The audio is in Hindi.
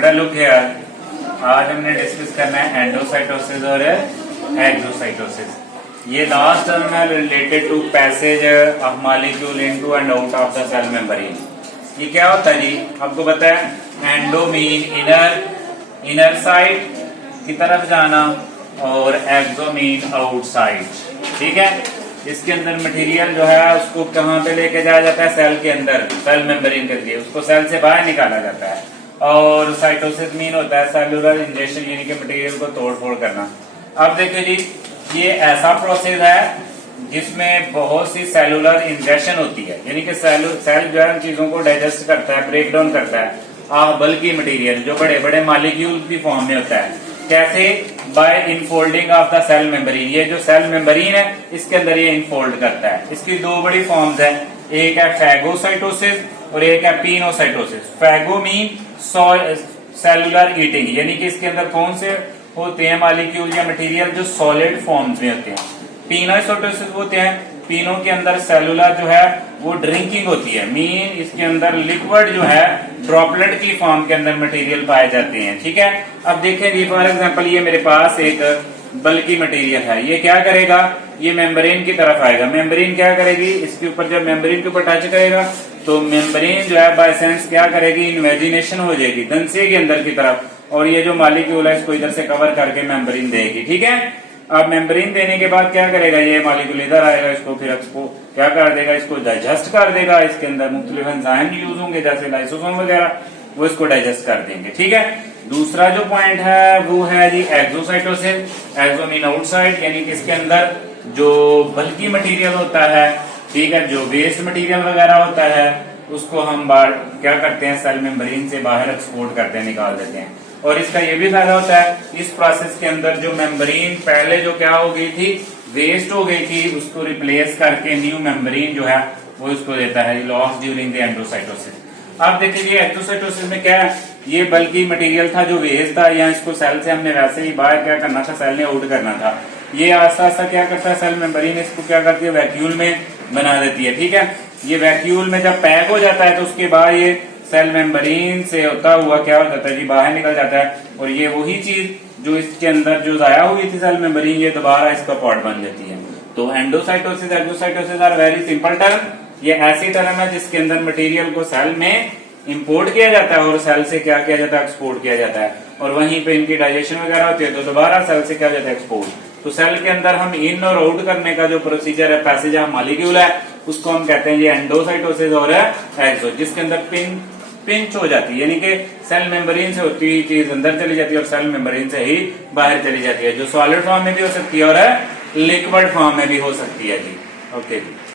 बेटा लुक हियर, आज हमने डिस्कस करना है एंडोसाइटोसिस और एक्सोसाइटोसिस। ये लास्ट टर्म है related to passage of molecule into and out of the cell membrane. ये क्या होता है जी, आपको पता है एंडो मीन इनर साइड की तरफ जाना और एक्सो मीन आउटसाइड। ठीक है, इसके अंदर मटेरियल जो है उसको कहाँ पे लेके जाया जाता है, सेल के अंदर, सेल मेम्ब्रेन के जरिए उसको सेल से बाहर निकाला जाता है। और साइटोसिस मीन होता है सेलुलर इंजेक्शन, यानी कि मटेरियल को तोड़ फोड़ करना। अब देखिए जी, ये ऐसा प्रोसेस है जिसमें बहुत सी सेलुलर इंजेक्शन होती है, यानी कि सेल जो है चीजों को डाइजेस्ट करता है, ब्रेक डाउन करता है बल्कि मटेरियल जो बड़े बड़े मॉलिक्यूल की फॉर्म में होता है। कैसे? By infolding of the cell membrane. ये जो सेल मेम्ब्रेन है इसके अंदर ये इनफोल्ड करता है। इसकी दो बड़ी फॉर्म्स है, एक है फैगोसाइटोसिस और एक है पिनोसाइटोसिस। फैगो मीन सेलुलर ईटिंग, यानी कि इसके अंदर कौन से होते हैं मॉलिक्यूल या मटेरियल जो सॉलिड फॉर्म्स में होते हैं। पिनोसाइटोसिस होते हैं, पिनो के अंदर सेलुलर जो है वो ड्रिंकिंग होती है, मीन इसके अंदर लिक्विड जो है ड्रॉपलेट की फॉर्म के अंदर मटेरियल पाए जाते हैं। ठीक है, अब देखें जी, फॉर एग्जांपल ये मेरे पास एक बल्कि मटेरियल है, ये क्या करेगा, ये मेम्ब्रेन की तरफ आएगा। मेम्ब्रेन क्या करेगी, इसके ऊपर जब मेम्ब्रेन के ऊपर टच करेगा तो मेम्ब्रेन जो है बाय सेंस क्या करेगी, इन्वेजिनेशन हो जाएगी दंसे के अंदर की तरफ, और ये जो मॉलिक्यूल है इसको इधर से कवर करके मेम्ब्रेन देगी। ठीक है, अब मेम्ब्रेन देने के बाद क्या करेगा, ये मॉलिक्यूल इधर आएगा, इसको फिर इसको क्या कर देगा, इसको डाइजेस्ट कर देगा। इसके अंदर मुख्तलिफ एंजाइम यूज होंगे जैसे लाइसोसोम वगैरह, वो इसको डाइजेस्ट कर देंगे। ठीक है, दूसरा जो पॉइंट है वो है जी एक्सोसाइटोसिस। एक्सो मीन आउटसाइड, यानी कि इसके अंदर जो बल्कि मटेरियल होता है, ठीक है, जो वेस्ट मटेरियल वगैरह होता है उसको हम क्या करते हैं, सेल मेम्ब्रेन से बाहर एक्सपोर्ट करते हैं, निकाल देते हैं। और इसका ये भी फायदा होता है, इस प्रोसेस के अंदर जो मेम्ब्रेन पहले जो क्या हो गई थी, वेस्ट हो गई थी, उसको रिप्लेस करके न्यू मेम्ब्रेन जो है वो इसको देता है, लॉस ड्यूरिंग द एंडोसाइटोसिस। अब देखिए एंडोसाइटोसिस में क्या है, ये बल्कि मटेरियल था जो वेस्ट था, या इसको सेल से हमने वैसे ही बाहर क्या करना था, सेल ने आउट करना था। ये आस्ता आस्ता क्या करता है, सेल मेम्ब्रेन इसको क्या करती है, वैक्यूल में बना देती है। ठीक है, ये वैक्यूल में जब पैक हो जाता है तो उसके बाद ये सेल मेम्ब्रेन से होता हुआ क्या हो जाता है जी, बाहर निकल जाता है, और ये वही चीज जो इसके अंदर जो जाया हुई थी सेल मेम्ब्रेन, ये दोबारा इसका पार्ट बन जाती है। तो endocytosis exocytosis are very simple term. ये ऐसी टर्म है जिसके अंदर मटेरियल को सेल में इंपोर्ट किया जाता है और सेल से क्या किया जाता है, एक्सपोर्ट किया जाता है, और वहीं पे इनकी डाइजेशन वगैरह होती है तो दोबारा सेल से क्या हो जाता है, एक्सपोर्ट। तो सेल के अंदर हम इन और आउट करने का जो प्रोसीजर है, पैसेज ऑफ मॉलिक्यूल है, उसको हम कहते हैं ये एंडोसाइटोसिस और एक्सो, जिसके अंदर पिंच हो जाती है, यानी कि सेल मेम्ब्रेन से होती हुई चीज अंदर चली जाती है और सेल मेम्ब्रेन से ही बाहर चली जाती है, जो सॉलिड फॉर्म में भी हो सकती है और लिक्विड फॉर्म में भी हो सकती है जी। ओके जी।